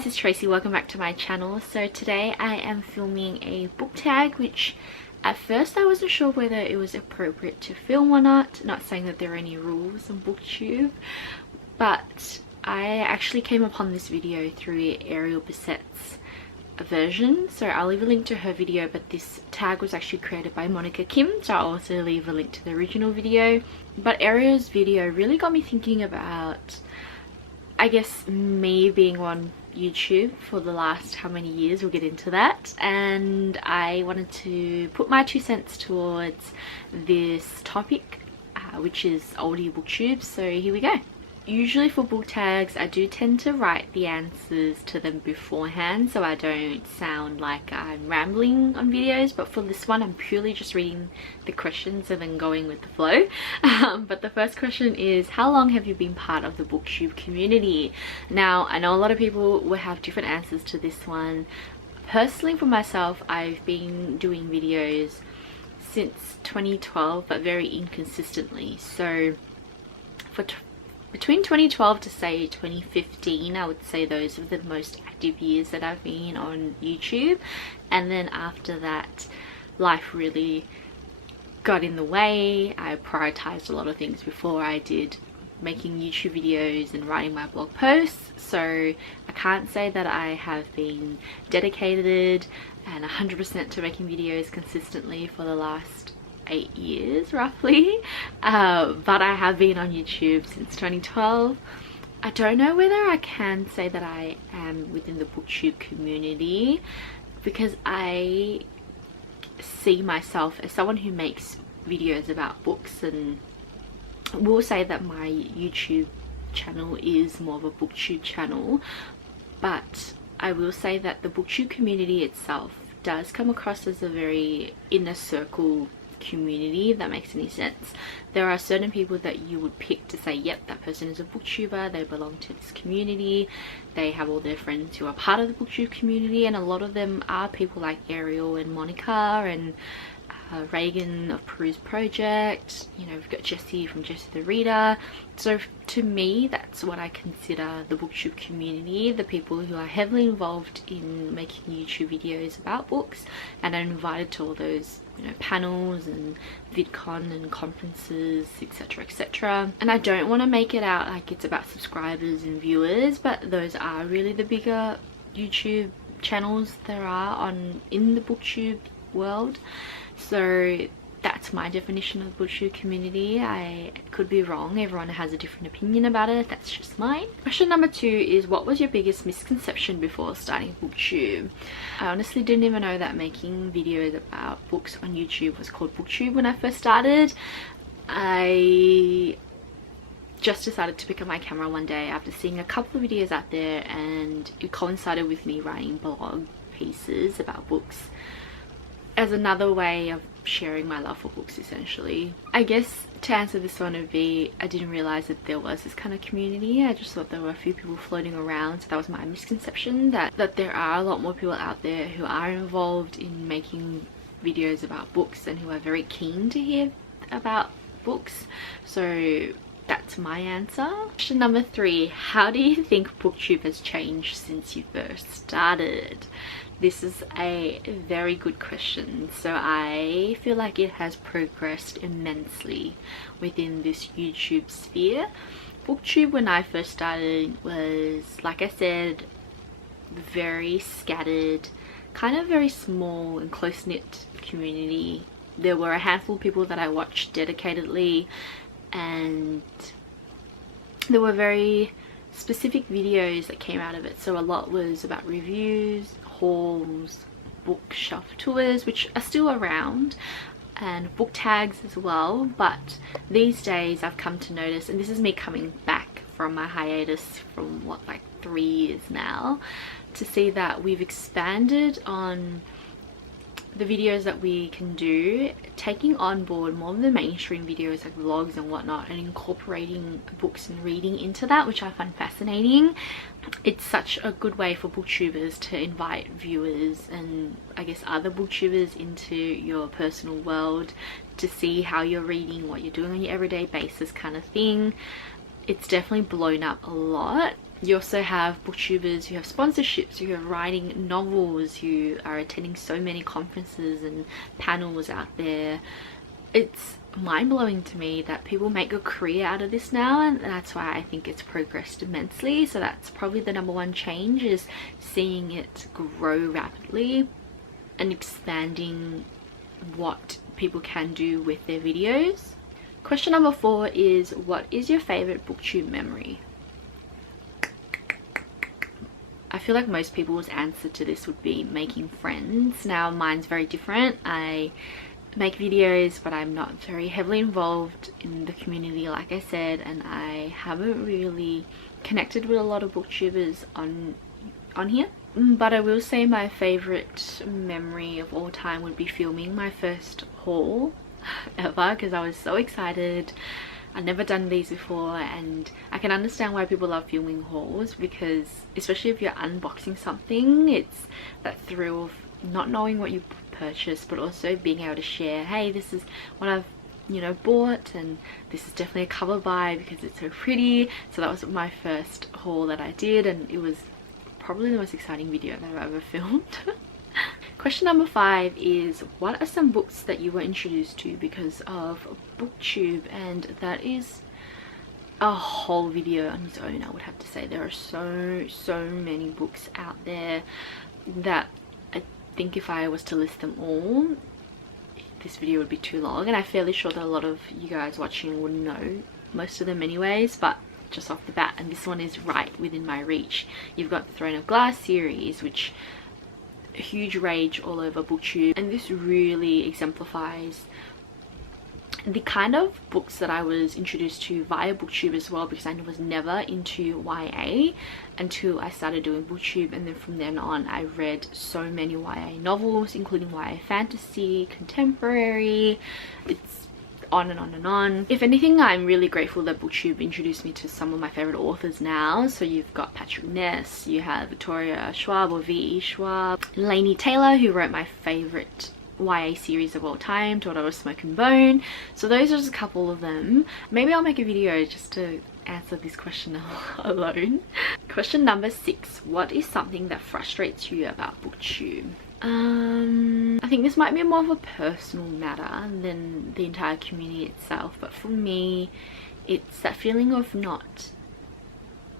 guys, it's Tracy. Welcome back to my channel. So today I am filming a book tag, which at first I wasn't sure whether it was appropriate to film or not. Not saying that there are any rules on BookTube, but I actually came upon this video through Ariel Bissette's version, so I'll leave a link to her video, but this tag was actually created by Monica Kim, so I'll also leave a link to the original video. But Ariel's video really got me thinking about, I guess, me being on YouTube for the last how many years, we'll get into that, and I wanted to put my 2 cents towards this topic, which is oldie booktube. So here we go. Usually for book tags I do tend to write the answers to them beforehand so I don't sound like I'm rambling on videos, but for this one I'm purely just reading the questions and then going with the flow. But the first question is, how long have you been part of the BookTube community? Now I know a lot of people will have different answers to this one. Personally, for myself, I've been doing videos since 2012, but very inconsistently. So for between 2012 to say 2015, I would say those are the most active years that I've been on YouTube. And then after that, life really got in the way. I prioritized a lot of things before I did making YouTube videos and writing my blog posts. So I can't say that I have been dedicated and 100% to making videos consistently for the last 8 years roughly, but I have been on YouTube since 2012. I don't know whether I can say that I am within the BookTube community, because I see myself as someone who makes videos about books, and will say that my YouTube channel is more of a BookTube channel, but I will say that the BookTube community itself does come across as a very inner circle community, if that makes any sense. There are certain people that you would pick to say, yep, that person is a booktuber, they belong to this community, they have all their friends who are part of the BookTube community, and a lot of them are people like Ariel and Monica and Reagan of Peru's Project. You know, we've got Jessie from Jessie the Reader. So to me, that's what I consider the BookTube community, the people who are heavily involved in making YouTube videos about books and are invited to all those, you know, panels and VidCon and conferences, etc, etc. And I don't want to make it out like it's about subscribers and viewers, but those are really the bigger YouTube channels there are in the BookTube world. So that's my definition of the BookTube community. I could be wrong, everyone has a different opinion about it, that's just mine. Question number 2 is, what was your biggest misconception before starting BookTube? I honestly didn't even know that making videos about books on YouTube was called BookTube when I first started. I just decided to pick up my camera one day after seeing a couple of videos out there, and it coincided with me writing blog pieces about books as another way of sharing my love for books, essentially. I guess to answer this one would be, I didn't realize that there was this kind of community. I just thought there were a few people floating around, so that was my misconception, that there are a lot more people out there who are involved in making videos about books and who are very keen to hear about books. So that's my answer. Question number 3, how do you think BookTube has changed since you first started? This is a very good question. So I feel like it has progressed immensely within this YouTube sphere. BookTube when I first started was, like I said, very scattered, kind of very small and close-knit community. There were a handful of people that I watched dedicatedly, and there were very specific videos that came out of it. So a lot was about reviews, hauls, bookshelf tours, which are still around, and book tags as well. But these days I've come to notice, and this is me coming back from my hiatus from what, like 3 years now, to see that we've expanded on the videos that we can do, taking on board more of the mainstream videos like vlogs and whatnot, and incorporating books and reading into that, which I find fascinating. It's such a good way for booktubers to invite viewers and I guess other booktubers into your personal world, to see how you're reading, what you're doing on your everyday basis kind of thing. It's definitely blown up a lot. You also have booktubers who have sponsorships, who are writing novels, who are attending so many conferences and panels out there. It's mind-blowing to me that people make a career out of this now, and that's why I think it's progressed immensely. So that's probably the number one change, is seeing it grow rapidly and expanding what people can do with their videos. Question number 4 is, what is your favorite booktube memory? I feel like most people's answer to this would be making friends. Now mine's very different. I make videos, but I'm not very heavily involved in the community, like I said, and I haven't really connected with a lot of booktubers on here. But I will say my favorite memory of all time would be filming my first haul ever, because I was so excited. I've never done these before, and I can understand why people love filming hauls, because especially if you're unboxing something, it's that thrill of not knowing what you purchased, but also being able to share, hey, this is what I've, you know, bought, and this is definitely a cover buy because it's so pretty. So that was my first haul that I did, and it was probably the most exciting video that I've ever filmed. Question number 5 is, what are some books that you were introduced to because of BookTube? And that is a whole video on its own, I would have to say. There are so many books out there that I think if I was to list them all, this video would be too long, and I'm fairly sure that a lot of you guys watching would know most of them anyways, but just off the bat, and this one is right within my reach. You've got the Throne of Glass series, which huge rage all over BookTube, and this really exemplifies the kind of books that I was introduced to via BookTube as well, because I was never into YA until I started doing BookTube, and then from then on I read so many YA novels, including YA fantasy, contemporary, it's on and on and on. If anything, I'm really grateful that BookTube introduced me to some of my favorite authors now. So you've got Patrick Ness, you have Victoria Schwab or V.E. Schwab, Laini Taylor, who wrote my favorite YA series of all time, Daughter of Smoke and Bone. So those are just a couple of them. Maybe I'll make a video just to answer this question alone. Question number 6, what is something that frustrates you about BookTube? I think this might be more of a personal matter than the entire community itself, but for me it's that feeling of not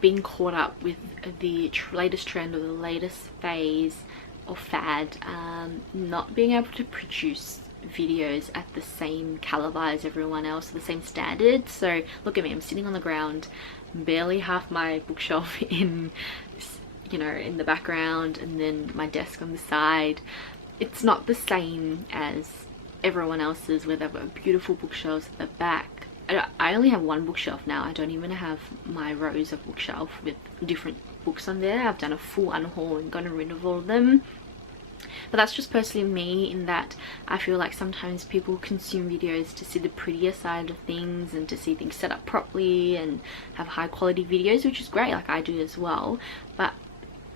being caught up with the latest trend or the latest phase or fad, not being able to produce videos at the same caliber as everyone else, the same standard. So look at me, I'm sitting on the ground, barely half my bookshelf in, you know, in the background, and then my desk on the side. It's not the same as everyone else's, where they've got beautiful bookshelves at the back. I only have one bookshelf now. I don't even have my rows of bookshelf with different books on there. I've done a full unhaul and gotten rid of all of them. But that's just personally me, in that I feel like sometimes people consume videos to see the prettier side of things and to see things set up properly and have high quality videos, which is great, like I do as well, but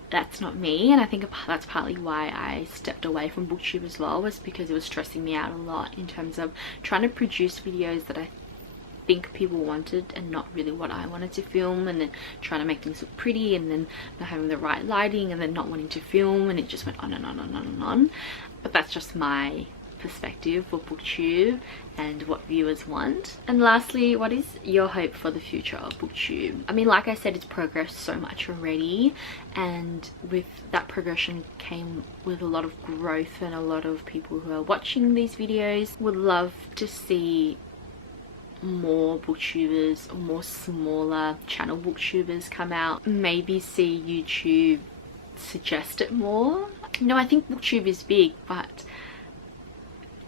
that's not me. And I think that's partly why I stepped away from BookTube as well, was because it was stressing me out a lot in terms of trying to produce videos that I think people wanted and not really what I wanted to film, and then trying to make things look pretty, and then not having the right lighting, and then not wanting to film, and it just went on and on and on and on. But that's just my perspective for BookTube and what viewers want. And lastly, what is your hope for the future of BookTube? I mean, like I said, it's progressed so much already, and with that progression came with a lot of growth, and a lot of people who are watching these videos would love to see more booktubers or more smaller channel booktubers come out, maybe see YouTube suggest it more. You know, I think BookTube is big, but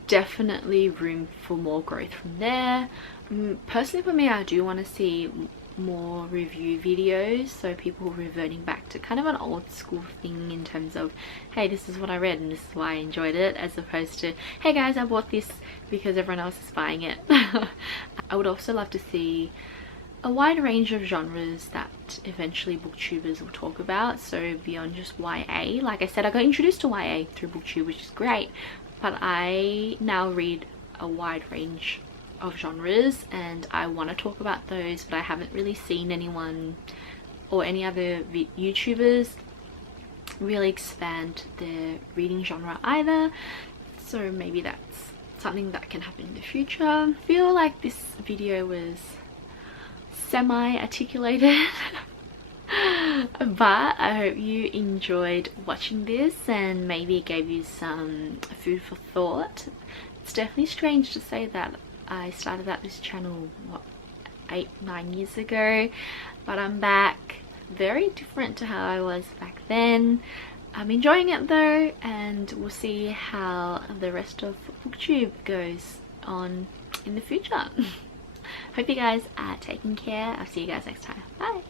definitely room for more growth from there. Personally for me, I do want to see more review videos, so people reverting back to kind of an old school thing in terms of, hey, this is what I read and this is why I enjoyed it, as opposed to, hey guys, I bought this because everyone else is buying it. I would also love to see a wide range of genres that eventually booktubers will talk about, so beyond just YA. Like I said, I got introduced to YA through BookTube, which is great, but I now read a wide range of genres and I want to talk about those, but I haven't really seen anyone or any other YouTubers really expand their reading genre either, so maybe that's something that can happen in the future. I feel like this video was semi-articulated but I hope you enjoyed watching this and maybe it gave you some food for thought. It's definitely strange to say that I started out this channel, what, 8-9 years ago, but I'm back, very different to how I was back then. I'm enjoying it though, and we'll see how the rest of BookTube goes on in the future. Hope you guys are taking care. I'll see you guys next time. Bye!